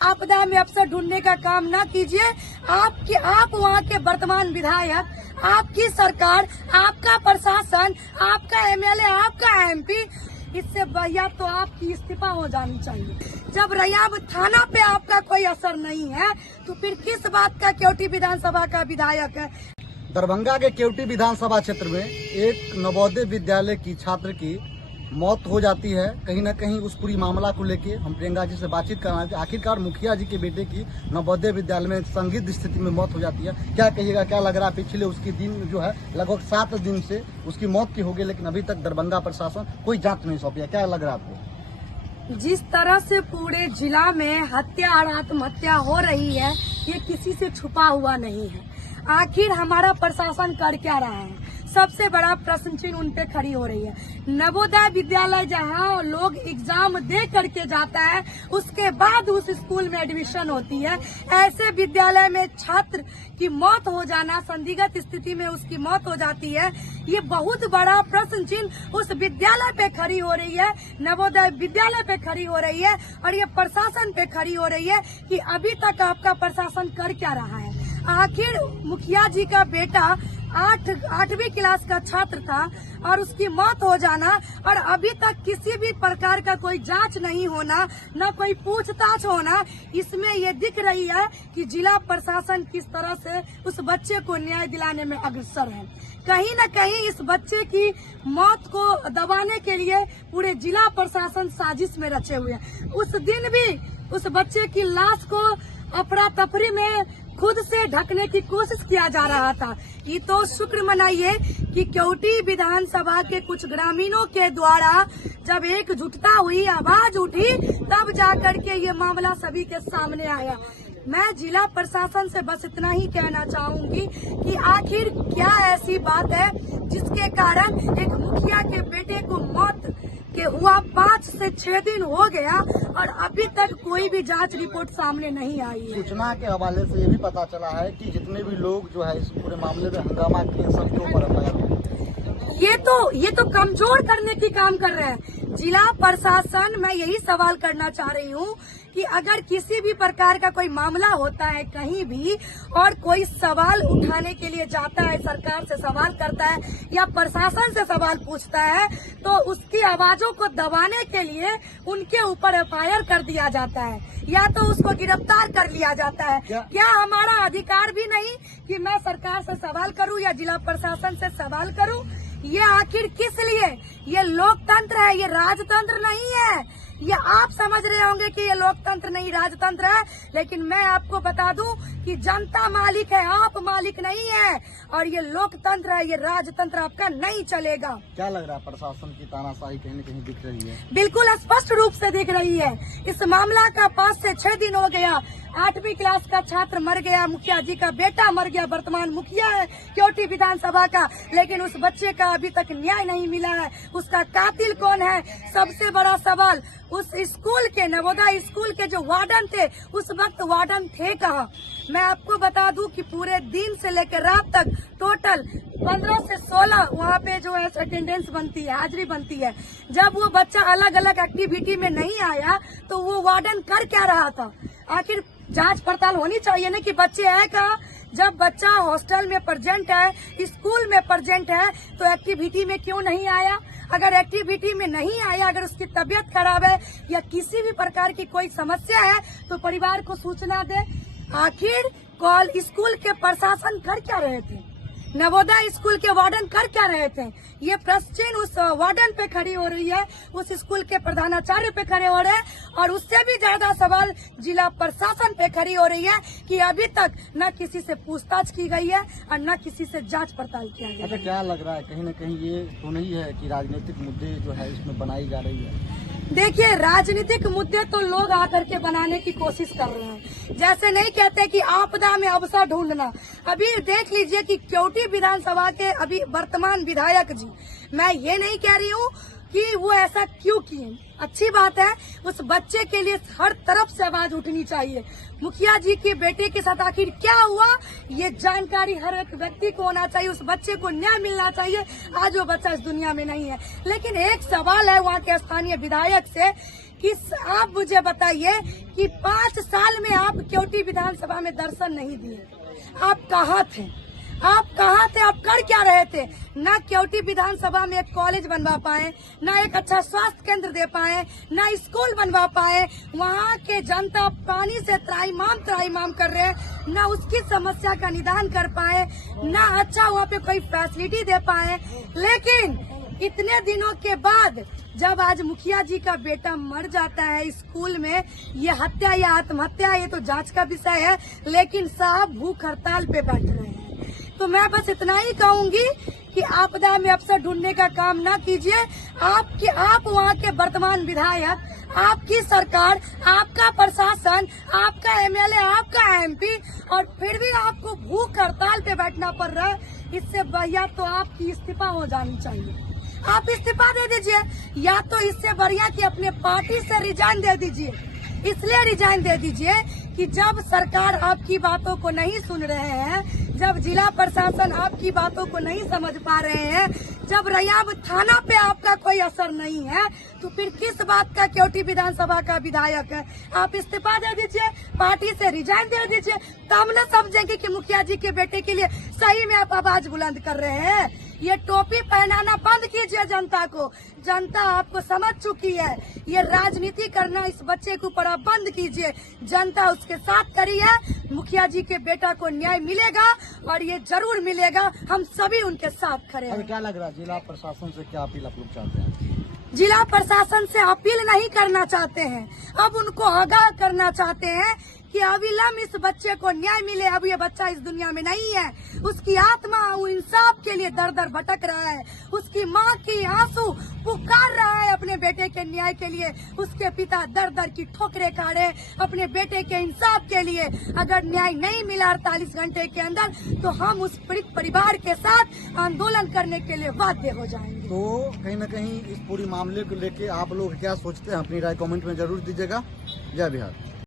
आपदा में अवसर ढूंढने का काम ना कीजिए। आप वहाँ के वर्तमान विधायक, आपकी सरकार, आपका प्रशासन, आपका एमएलए, आपका एमपी, इससे बढ़िया तो आपकी इस्तीफा हो जानी चाहिए। जब रैयाम थाना पे आपका कोई असर नहीं है तो फिर किस बात का केवटी विधानसभा का विधायक है। दरभंगा के केवटी विधानसभा क्षेत्र में एक नवोदय विद्यालय की छात्र की मौत हो जाती है। कहीं न कहीं उस पूरी मामला को लेके हम प्रियंका जी से बातचीत करना है। आखिरकार मुखिया जी के बेटे की नवोदय विद्यालय में संदिग्ध स्थिति में मौत हो जाती है। क्या कहिएगा, क्या लग रहा है? पिछले उसकी दिन जो है लगभग 7 दिन से उसकी मौत की हो गई, लेकिन अभी तक दरभंगा प्रशासन कोई जांच नहीं सौंपी है। क्या लग रहा है आपको? जिस तरह से पूरे जिला में हत्या और आत्महत्या हो रही है, ये किसी से छुपा हुआ नहीं है। आखिर हमारा प्रशासन कर क्या रहा है? सबसे बड़ा प्रश्न चिन्ह उन पे खड़ी हो रही है। नवोदय विद्यालय जहां लोग एग्जाम दे करके जाता है, उसके बाद उस स्कूल में एडमिशन होती है, ऐसे विद्यालय में छात्र की मौत हो जाना, संदिग्ध स्थिति में उसकी मौत हो जाती है, ये बहुत बड़ा प्रश्न चिन्ह उस विद्यालय पे खड़ी हो रही है, नवोदय विद्यालय पे खड़ी हो रही है और ये प्रशासन पे खड़ी हो रही है कि अभी तक आपका प्रशासन कर क्या रहा है। आखिर मुखिया जी का बेटा 8वीं क्लास का छात्र था और उसकी मौत हो जाना और अभी तक किसी भी प्रकार का कोई जांच नहीं होना, न कोई पूछताछ होना, इसमें ये दिख रही है कि जिला प्रशासन किस तरह से उस बच्चे को न्याय दिलाने में अग्रसर है। कहीं न कहीं इस बच्चे की मौत को दबाने के लिए पूरे जिला प्रशासन साजिश में रचे हुए हैं। उस दिन भी उस बच्चे की लाश को अफरा तफरी में खुद से ढकने की कोशिश किया जा रहा था। ये तो शुक्र मनाइए कि केवटी विधानसभा के कुछ ग्रामीणों के द्वारा जब एकजुटता हुई, आवाज उठी, तब जाकर के ये मामला सभी के सामने आया। मैं जिला प्रशासन से बस इतना ही कहना चाहूंगी कि आखिर क्या ऐसी बात है जिसके कारण एक मुखिया के बेटे को मौत के हुआ 5 से 6 दिन हो गया और अभी तक कोई भी जांच रिपोर्ट सामने नहीं आई है। सूचना के हवाले से ये भी पता चला है कि जितने भी लोग जो है इस पूरे मामले में हंगामा किए, सबके ऊपर ये तो कमजोर करने की काम कर रहे हैं जिला प्रशासन। मैं यही सवाल करना चाह रही हूँ कि अगर किसी भी प्रकार का कोई मामला होता है कहीं भी और कोई सवाल उठाने के लिए जाता है, सरकार से सवाल करता है या प्रशासन से सवाल पूछता है, तो उसकी आवाजों को दबाने के लिए उनके ऊपर एफआईआर कर दिया जाता है या तो उसको गिरफ्तार कर लिया जाता है। क्या हमारा अधिकार भी नहीं कि मैं सरकार से सवाल करूं या जिला प्रशासन से सवाल करूं? ये आखिर किस लिए? ये लोकतंत्र है, ये राजतंत्र नहीं है। ये आप समझ रहे होंगे कि ये लोकतंत्र नहीं राजतंत्र है, लेकिन मैं आपको बता दूं कि जनता मालिक है, आप मालिक नहीं है और ये लोकतंत्र है, ये राजतंत्र आपका नहीं चलेगा। क्या लग रहा है, प्रशासन की तानाशाही कहीं न कहीं दिख रही है? बिल्कुल स्पष्ट रूप से दिख रही है। इस मामला का 5 से 6 दिन हो गया, 8वीं क्लास का छात्र मर गया, मुखिया जी का बेटा मर गया, वर्तमान मुखिया है केवटी विधानसभा का, लेकिन उस बच्चे का अभी तक न्याय नहीं मिला है। उसका कातिल कौन है? सबसे बड़ा सवाल उस स्कूल के, नवोदय स्कूल के जो वार्डन थे, उस वक्त वार्डन थे कहाँ? मैं आपको बता दूं कि पूरे दिन से लेकर रात तक टोटल 15 से 16 वहाँ पे जो है अटेंडेंस बनती है, हाजिरी बनती है। जब वो बच्चा अलग अलग एक्टिविटी में नहीं आया तो वो वार्डन कर क्या रहा था? आखिर जांच पड़ताल होनी चाहिए ना कि बच्चे आए कहाँ। जब बच्चा हॉस्टल में प्रेजेंट है, स्कूल में प्रेजेंट है, तो एक्टिविटी में क्यों नहीं आया? अगर एक्टिविटी में नहीं आया, अगर उसकी तबीयत खराब है या किसी भी प्रकार की कोई समस्या है तो परिवार को सूचना दे। आखिर कॉल स्कूल के प्रशासन कर क्या रहे थे? नवोदय स्कूल के वार्डन कर क्या रहे थे? ये प्रश्न चिन्ह उस वार्डन पे खड़ी हो रही है, उस स्कूल के प्रधानाचार्य पे खड़े हो रहे हैं और उससे भी ज्यादा सवाल जिला प्रशासन पे खड़ी हो रही है कि अभी तक न किसी से पूछताछ की गई है और न किसी से जांच पड़ताल किया गया। अच्छा, क्या लग रहा है, कहीं न कहीं ये तो नहीं है कि राजनीतिक मुद्दे जो है इसमें बनाई जा रही है? देखिए, राजनीतिक मुद्दे तो लोग आकर के बनाने की कोशिश कर रहे हैं। जैसे नहीं कहते कि आपदा में अवसर ढूंढना। अभी देख लीजिए कि केवटी विधानसभा के अभी वर्तमान विधायक जी, मैं ये नहीं कह रही हूँ कि वो ऐसा क्यों किए। अच्छी बात है, उस बच्चे के लिए हर तरफ से आवाज उठनी चाहिए। मुखिया जी के बेटे के साथ आखिर क्या हुआ, ये जानकारी हर एक व्यक्ति को होना चाहिए। उस बच्चे को न्याय मिलना चाहिए। आज वो बच्चा इस दुनिया में नहीं है। लेकिन एक सवाल है वहाँ के स्थानीय विधायक से कि आप मुझे बताइए कि 5 साल में आप केवटी विधानसभा में दर्शन नहीं दिए। आप कहाँ थे? आप कहाँ थे? आप कर क्या रहे थे? ना केवटी विधानसभा में एक कॉलेज बनवा पाए, ना एक अच्छा स्वास्थ्य केंद्र दे पाए, ना स्कूल बनवा पाए। वहाँ के जनता पानी से त्राहिमाम कर रहे हैं, ना उसकी समस्या का निदान कर पाए, ना अच्छा वहाँ पे कोई फैसिलिटी दे पाए। लेकिन इतने दिनों के बाद जब आज मुखिया जी का बेटा मर जाता है स्कूल में, ये हत्या या आत्महत्या ये तो जांच का विषय है, लेकिन साहब भूख हड़ताल पे बैठ रहे हैं। तो मैं बस इतना ही कहूंगी कि आपदा में अफसर ढूंढने का काम ना कीजिए। आप वहाँ के वर्तमान विधायक, आपकी सरकार, आपका प्रशासन, आपका एमएलए, आपका एमपी, और फिर भी आपको भूख हड़ताल पे बैठना पड़ रहा है। इससे बढ़िया तो आपकी इस्तीफा हो जानी चाहिए। आप इस्तीफा दे दीजिए, या तो इससे बढ़िया कि अपने पार्टी से रिजाइन दे दीजिए। इसलिए रिजाइन दे दीजिए कि जब सरकार आपकी बातों को नहीं सुन रहे हैं, जब जिला प्रशासन आपकी बातों को नहीं समझ पा रहे हैं, जब रैयाम थाना पे आपका कोई असर नहीं है, तो फिर किस बात का केवटी विधानसभा का विधायक है? आप इस्तीफा दे दीजिए, पार्टी से रिजाइन दे दीजिए, तो हम लोग समझेंगे कि मुखिया जी के बेटे के लिए सही में आप आवाज बुलंद कर रहे हैं। ये टोपी पहनाना बंद कीजिए जनता को। जनता आपको समझ चुकी है। ये राजनीति करना इस बच्चे के ऊपर आप बंद कीजिए। जनता उसके साथ खड़ी है। मुखिया जी के बेटा को न्याय मिलेगा, और ये जरूर मिलेगा। हम सभी उनके साथ खड़े हैं। अभी क्या लग रहा है, जिला प्रशासन से क्या अपील आप लोग चाहते हैं? जिला प्रशासन से अपील नहीं करना चाहते हैं, अब उनको आगाह करना चाहते हैं कि अविलंब इस बच्चे को न्याय मिले। अब ये बच्चा इस दुनिया में नहीं है। उसकी आत्मा इंसाफ के लिए दर दर भटक रहा है। उसकी माँ की आंसू पुकार रहा है अपने बेटे के न्याय के लिए। उसके पिता दर दर की ठोकरें खा रहे हैं अपने बेटे के इंसाफ के लिए। अगर न्याय नहीं मिला 48 घंटे के अंदर, तो हम उस पीड़ित परिवार के साथ आंदोलन करने के लिए बाध्य हो जाएंगे। तो कहीं न कहीं इस पूरी मामले को लेके आप लोग क्या सोचते हैं, अपनी राय कमेंट में जरूर दीजिएगा। जय बिहार।